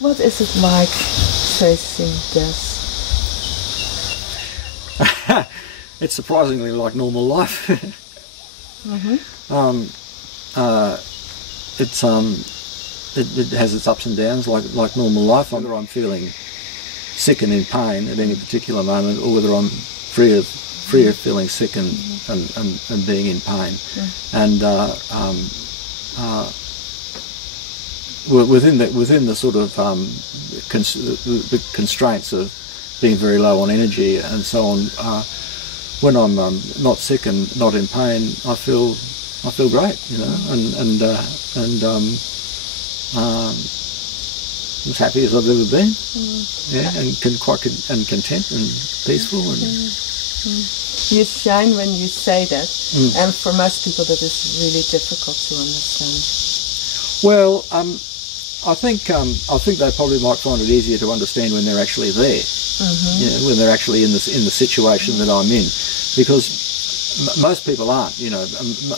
What is it like facing death? It's surprisingly like normal life. It has its ups and downs like normal life. Whether I'm feeling sick and in pain at any particular moment, or whether I'm free of feeling sick and being in pain, and within the sort of the constraints of being very low on energy and so on. When I'm not sick and not in pain, I feel great, you know, and as happy as I've ever been, yeah, and content and peaceful. And you shine when you say that, and for most people that is really difficult to understand. Well, I think they probably might find it easier to understand when they're actually there, you know, when they're actually in the situation that I'm in, because most people aren't. You know,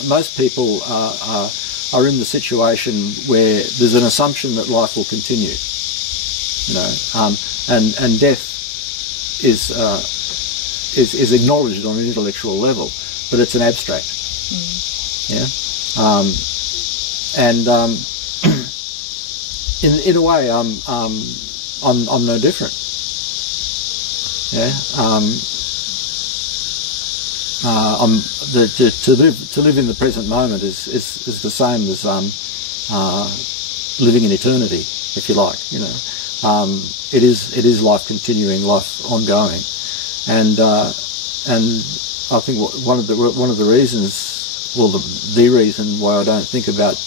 most people are in the situation where there's an assumption that life will continue. You know, and death is acknowledged on an intellectual level, but it's an abstract. Yeah, in a way, I'm no different. Yeah, to live in the present moment is the same as living in eternity, if you like. You know, it is life continuing, life ongoing, and I think one of the reasons, well, the reason why I don't think about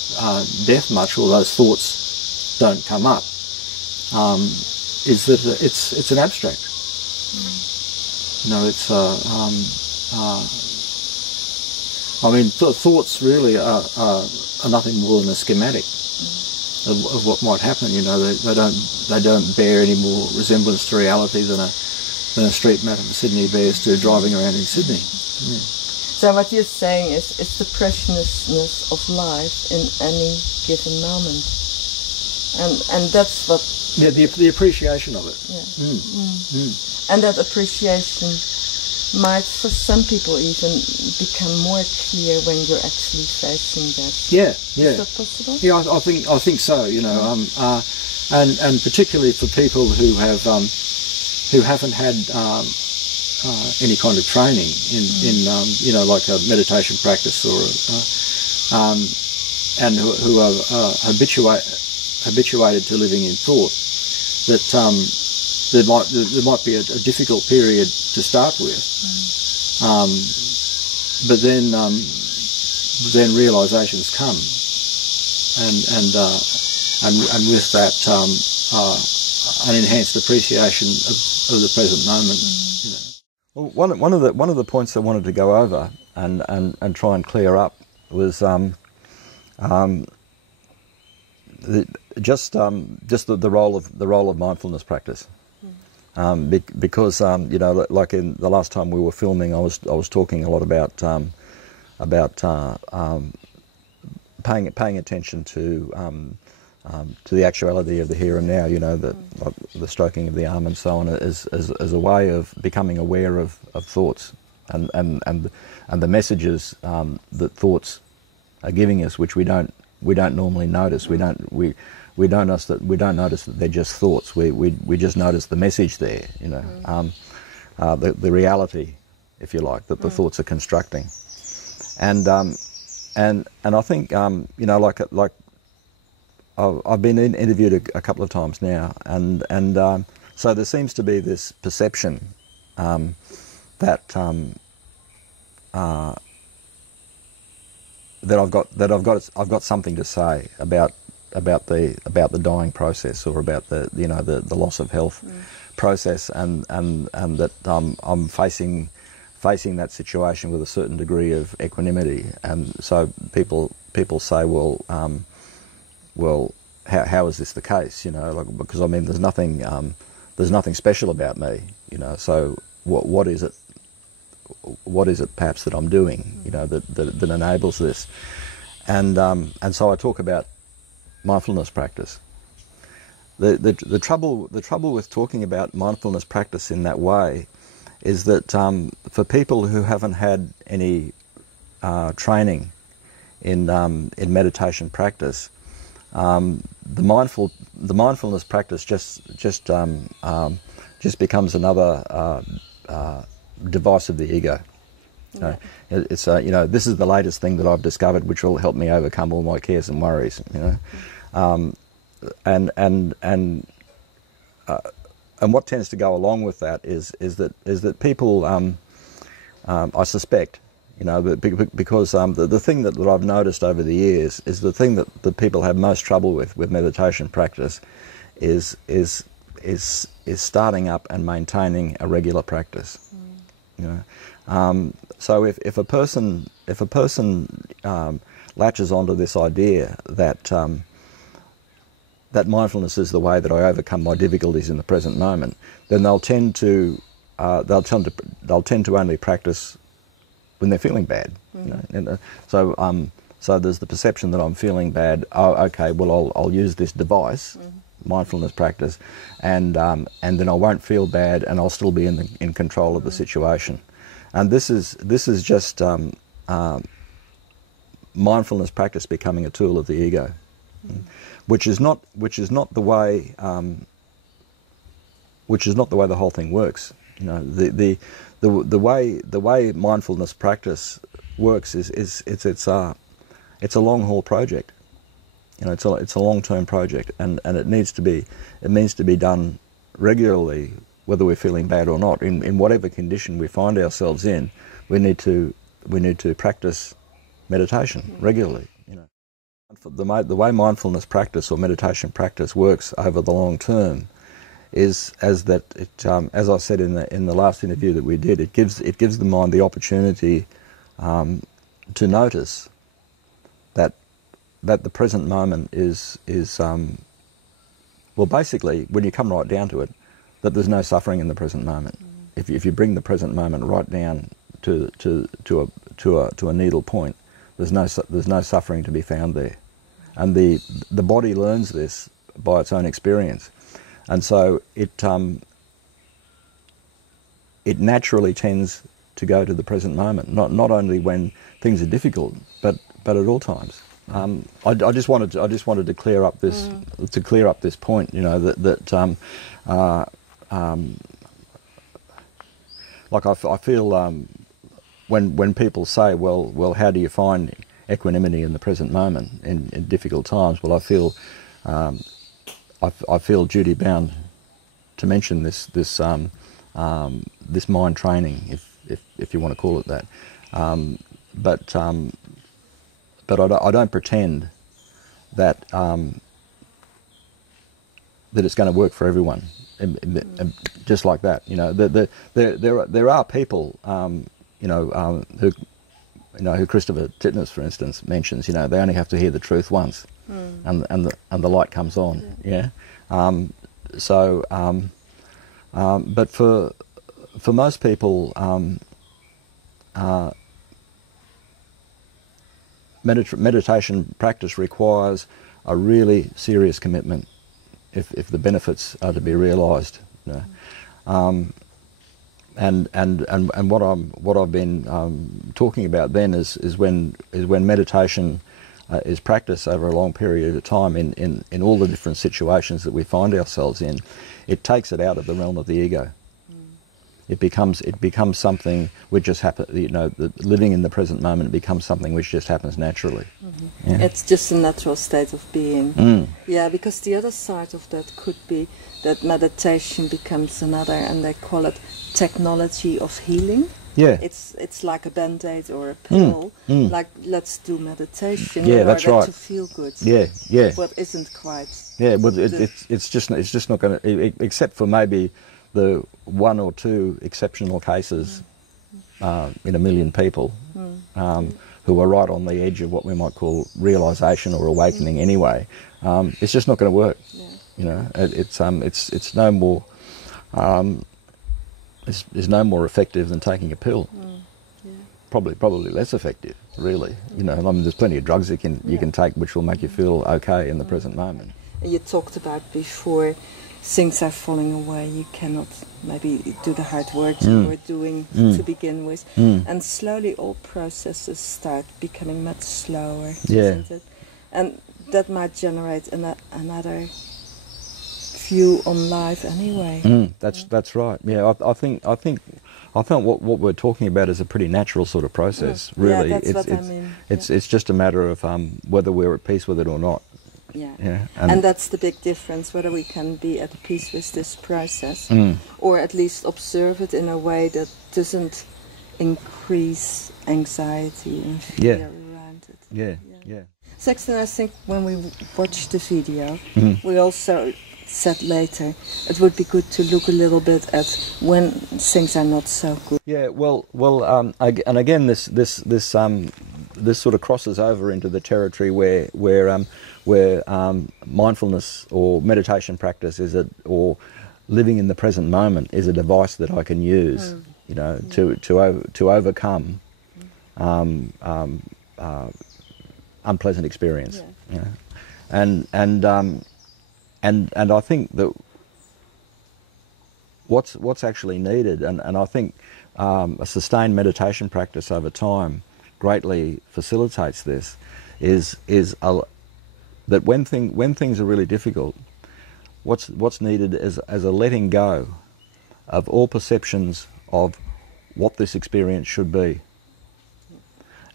death much, or those thoughts don't come up, is that it's an abstract. You know, it's I mean, thoughts really are nothing more than a schematic of what might happen. You know, they don't bear any more resemblance to reality than a street map of Sydney bears to driving around in Sydney. Yeah. So what you're saying is it's the preciousness of life in any given moment, and that's what. Yeah, the appreciation of it. Yeah. And that appreciation might, for some people, even become more clear when you're actually facing that. Yeah. Is that possible? Yeah, I think so. You know, and particularly for people who haven't had any kind of training in you know, like a meditation practice, or and who are habituated to living in thought, that there might be a difficult period to start with, but then realizations come, and with that an enhanced appreciation of the present moment. You know. Well, one of the points I wanted to go over and try and clear up was just the role of mindfulness practice. Because you know, like in the last time we were filming, I was talking a lot about paying attention to the actuality of the here and now. You know, the stroking of the arm and so on, as a way of becoming aware of thoughts and the messages that thoughts are giving us, which we don't normally notice. We don't notice that they're just thoughts. We just notice the message there, you know, the reality, if you like, that the thoughts are constructing. And I think you know, like I've been interviewed a couple of times now, and so there seems to be this perception that I've got something to say about the dying process, or about the loss of health process, and that I'm facing that situation with a certain degree of equanimity. And so people say, well, how is this the case? You know, like, because I mean, there's nothing special about me. You know, so what is it? What is it perhaps that I'm doing? You know, that enables this? And so I talk about mindfulness practice, the trouble with talking about mindfulness practice in that way is that for people who haven't had any training in meditation practice, the mindfulness practice just becomes another device of the ego. Yeah. It's this is the latest thing that I've discovered, which will help me overcome all my cares and worries. And what tends to go along with that is that people, I suspect, because the thing that I've noticed over the years is the thing that people have most trouble with meditation practice is starting up and maintaining a regular practice. So if a person latches onto this idea that that mindfulness is the way that I overcome my difficulties in the present moment, then they'll tend to only practice when they're feeling bad. So there's the perception that I'm feeling bad. Oh, okay. Well, I'll use this device, mindfulness practice, and then I won't feel bad, and I'll still be in control of the situation. And this is just mindfulness practice becoming a tool of the ego, which is not the way the whole thing works. The way mindfulness practice works is it's a long haul project. It's a long-term project, and it needs to be done regularly, whether we're feeling bad or not. In whatever condition we find ourselves in, we need to practice meditation regularly. The way mindfulness practice or meditation practice works over the long term is as I said in the last interview that we did, it gives the mind the opportunity to notice that the present moment is well, basically, when you come right down to it, that there's no suffering in the present moment. If you bring the present moment right down to a needle point, there's no suffering to be found there, and the body learns this by its own experience, and so it naturally tends to go to the present moment, not only when things are difficult, but at all times. I just wanted to clear up this point. Like I feel when people say, well, how do you find equanimity in the present moment in difficult times? Well, I feel duty bound to mention this mind training, if you want to call it that. But I don't pretend that that it's going to work for everyone, just like that. There are people, who Christopher Titmuss, for instance, mentions. They only have to hear the truth once, and the light comes on. Yeah. But for most people, meditation practice requires a really serious commitment if the benefits are to be realised. And what I've been talking about then is when meditation is practiced over a long period of time in all the different situations that we find ourselves in, it takes it out of the realm of the ego. It becomes something which just happens. Living in the present moment becomes something which just happens naturally. Yeah. It's just a natural state of being. Yeah, because the other side of that could be that meditation becomes another, and they call it technology of healing. Yeah, it's like a band-aid or a pill. Like, let's do meditation. Yeah, that's right. To feel good. Yeah. But isn't quite. Yeah, well, it's just not going to, except for maybe the one or two exceptional cases in a million people who are right on the edge of what we might call realisation or awakening anyway. It's just not going to work. Yeah. It's no more. Is no more effective than taking a pill. Yeah. Probably less effective, really. There's plenty of drugs you can take which will make you feel okay in the present moment. you talked about before, things are falling away. You cannot maybe do the hard work you were doing to begin with. And slowly all processes start becoming much slower, isn't it? And that might generate another view on life anyway. That's right. Yeah, I think what we're talking about is a pretty natural sort of process. Really, yeah, that's what I mean. It's just a matter of whether we're at peace with it or not. Yeah. And that's the big difference, whether we can be at peace with this process or at least observe it in a way that doesn't increase anxiety and fear around it. Yeah. Sexton, I think when we watched the video, we also said later it would be good to look a little bit at when things are not so good. Yeah, well, and again, this sort of crosses over into the territory where mindfulness or meditation practice or living in the present moment is a device that I can use, to overcome unpleasant experience. And I think that what's actually needed, and I think a sustained meditation practice over time greatly facilitates this, is that when things are really difficult, what's needed is a letting go of all perceptions of what this experience should be,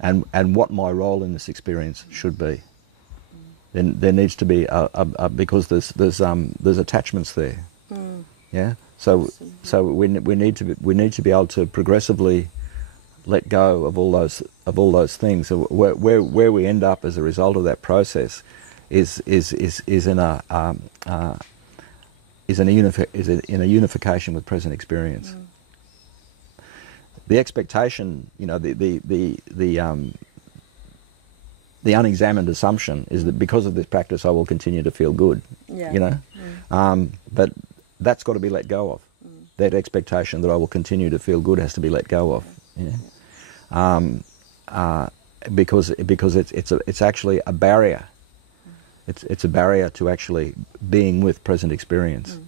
and what my role in this experience should be. Then there needs to be because there's attachments there. Yeah. So we need to be able to progressively let go of all those things. So where we end up as a result of that process is in a unification with present experience. The expectation, the unexamined assumption is that because of this practice I will continue to feel good. But that's got to be let go of. That expectation that I will continue to feel good has to be let go of. Because it's actually a barrier. It's a barrier to actually being with present experience.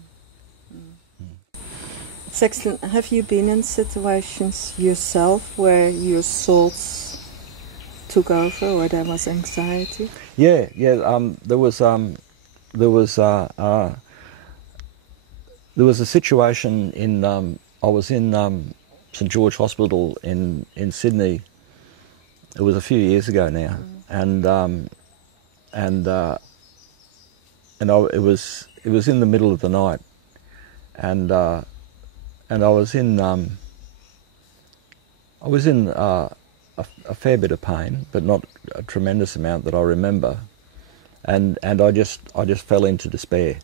Sexton, have you been in situations yourself where your thoughts took over, or there was anxiety? Yeah. There was a situation in I was in St George Hospital in Sydney. It was a few years ago now, and it was in the middle of the night, and I was in a fair bit of pain, but not a tremendous amount that I remember, and I just fell into despair.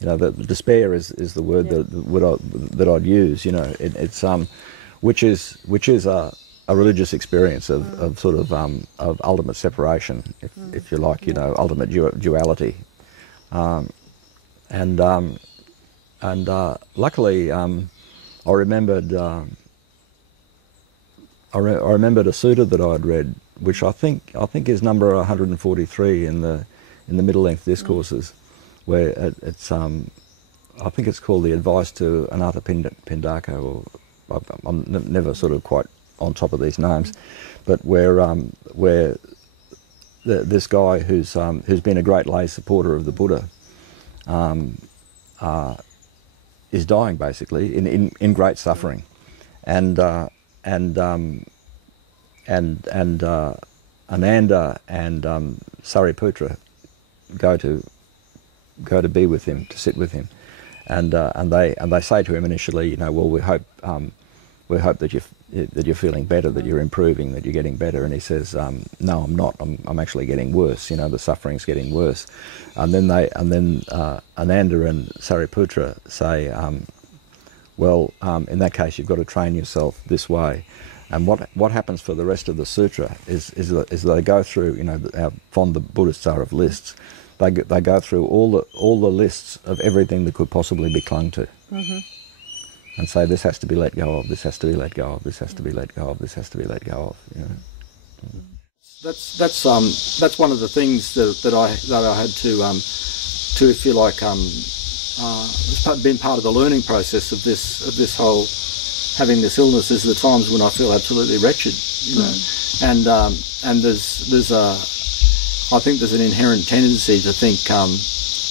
The despair is the word that I'd use. It's which is a religious experience of sort of ultimate separation, if you like, ultimate duality, and luckily I remembered a sutta that I'd read, which I think is number 143 in the middle length discourses, where it's I think it's called the Advice to Anatta Pindaka, or I'm never sort of quite on top of these names, but where this guy who's been a great lay supporter of the Buddha is dying basically in great suffering, and Ananda and Sariputra go to be with him, to sit with him, and they say to him initially, well, we hope that you're feeling better, that you're improving, that you're getting better, and he says, no, I'm not. I'm actually getting worse. The suffering's getting worse, and then Ananda and Sariputra say, well, in that case, you've got to train yourself this way. And what happens for the rest of the sutra is they go through, how fond the Buddhists are of lists. They go through all the lists of everything that could possibly be clung to, and say this has to be let go of, this has to be let go of, this has to be let go of, this has to be let go of. That's one of the things that I had to, if you like, it's been part of the learning process of this whole having this illness, is the times when I feel absolutely wretched, you know, and there's I think there's an inherent tendency to think,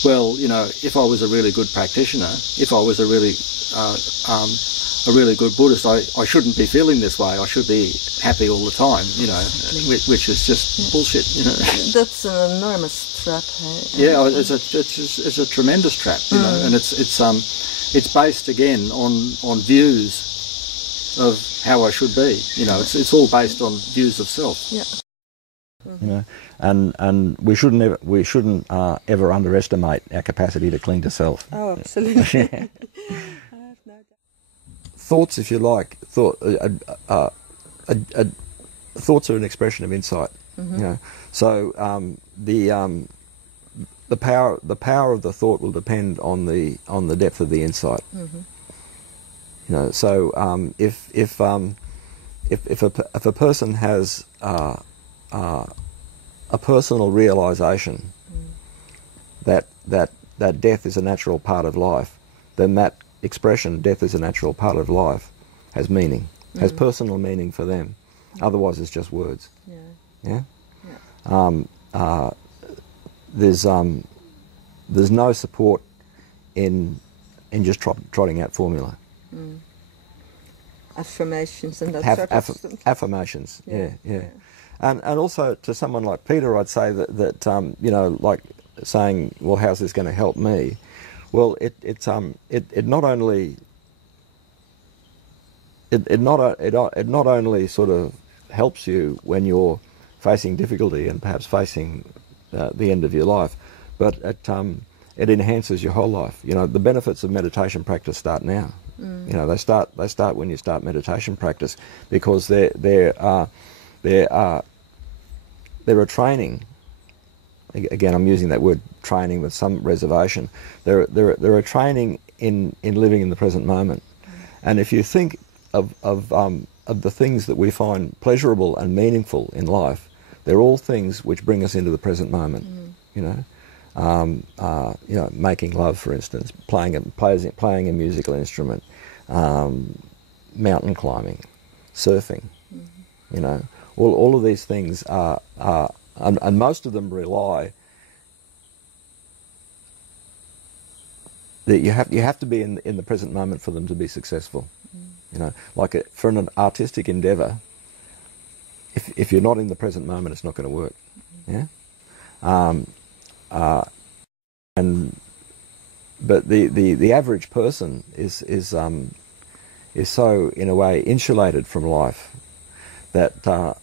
well, you know, if I was a really good practitioner, if I was a really good Buddhist, I shouldn't be feeling this way. I should be happy all the time, you know, which is just bullshit, you know. That's an enormous trap. Hey? Yeah, it's a tremendous trap, you know, and it's based again on views of how I should be, you know. It's all based on views of self. Yeah. You know, and we shouldn't ever underestimate our capacity to cling to self. Oh, absolutely. Yeah. Thoughts, if you like, thoughts are an expression of insight. You know, so the power of the thought will depend on the depth of the insight. You know, so if a person has a personal realization that death is a natural part of life, then that expression, death is a natural part of life, has meaning, has personal meaning for them. Otherwise, it's just words. Yeah. There's no support in just trotting out formula. Affirmations and that sort of stuff. Affirmations. Yeah. And also to someone like Peter, I'd say that you know, like saying, well, how's this going to help me? Well, it not only sort of helps you when you're facing difficulty and perhaps facing the end of your life, but it enhances your whole life. You know, the benefits of meditation practice start now. You know, they start when you start meditation practice, because they're a training. Again, I'm using that word training with some reservation. They're a training in living in the present moment. And if you think of the things that we find pleasurable and meaningful in life, they're all things which bring us into the present moment. You know, making love, for instance, playing a musical instrument, mountain climbing, surfing. You know, all of these things are and most of them rely that you have to be in the present moment for them to be successful. You know, like for an artistic endeavour, if you're not in the present moment, it's not going to work. Yeah. But the average person is so, in a way, insulated from life that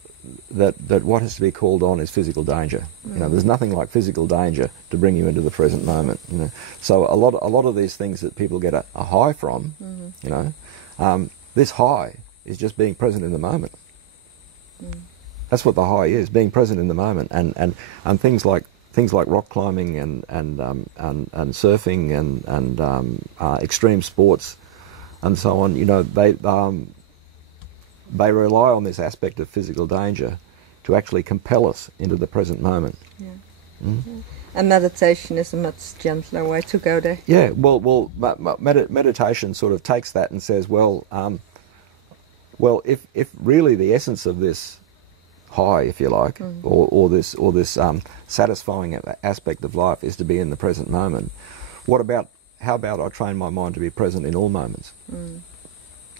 what has to be called on is physical danger. You know, there's nothing like physical danger to bring you into the present moment. You know, so a lot of these things that people get a high from, you know, this high is just being present in the moment. That's what the high is, being present in the moment, and things like rock climbing and surfing and extreme sports and so on. You know, they rely on this aspect of physical danger to actually compel us into the present moment. And meditation is a much gentler way to go there. Yeah, well, meditation sort of takes that and says, well, if really the essence of this high, if you like, or this satisfying aspect of life is to be in the present moment, how about I train my mind to be present in all moments?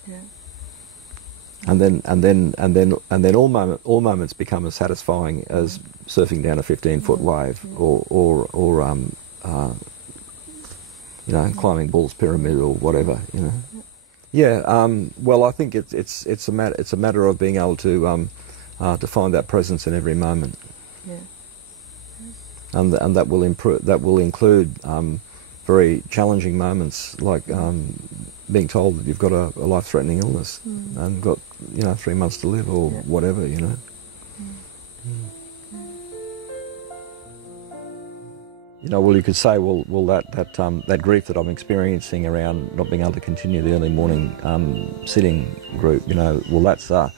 Yeah. And then all moments become as satisfying as surfing down a 15-foot wave, or you know, climbing Bull's Pyramid or whatever. You know. Yeah. Well, I think it's a matter of being able to find that presence in every moment. Yeah. And that will include very challenging moments, like being told that you've got a life-threatening illness and got 3 months to live or whatever, you know. You know, well, you could say, well, that grief that I'm experiencing around not being able to continue the early morning sitting group, you know, well, that's a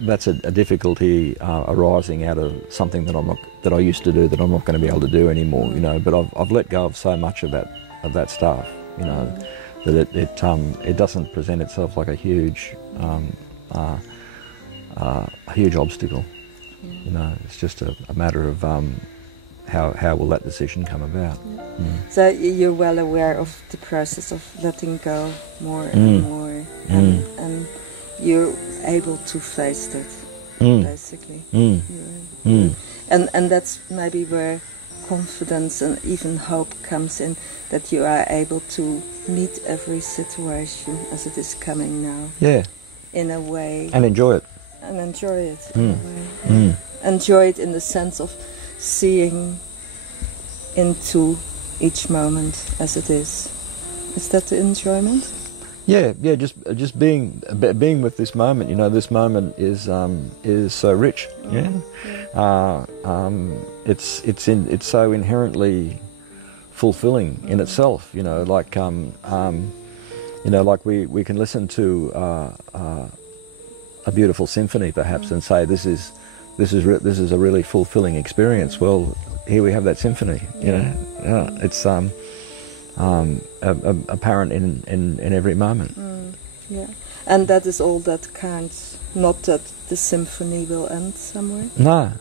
that's a difficulty arising out of something that I used to do that I'm not going to be able to do anymore. You know, but I've let go of so much of that stuff. You know, that it doesn't present itself like a huge obstacle. You know, it's just a matter of how will that decision come about. So you're well aware of the process of letting go more and more, and you're able to face that, basically. And that's maybe where confidence and even hope comes in, that you are able to meet every situation as it is coming now. Yeah. In a way. And enjoy it. And enjoy it in a way. Enjoy it in the sense of seeing into each moment as it is. Is that the enjoyment? Yeah. Just being with this moment. You know, this moment is so rich. Yeah. It's so inherently fulfilling in itself. You know, like like we can listen to a beautiful symphony perhaps and say this is a really fulfilling experience. Well, here we have that symphony. You know, it's apparent in every moment. Yeah, and that is all that counts. Not that the symphony will end somewhere. No.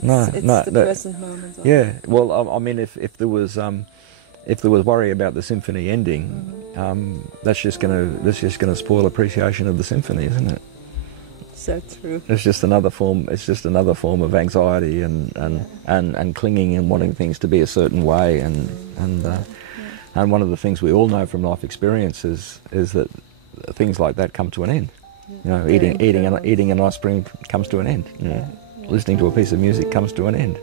It's the present moment. Yeah. Well, I mean, if there was worry about the symphony ending, that's just gonna spoil appreciation of the symphony, isn't it? So true. It's just another form. It's just another form of anxiety and clinging and wanting things to be a certain way. And one of the things we all know from life experience is that things like that come to an end. You know, eating an ice cream comes to an end. You know, listening to a piece of music comes to an end.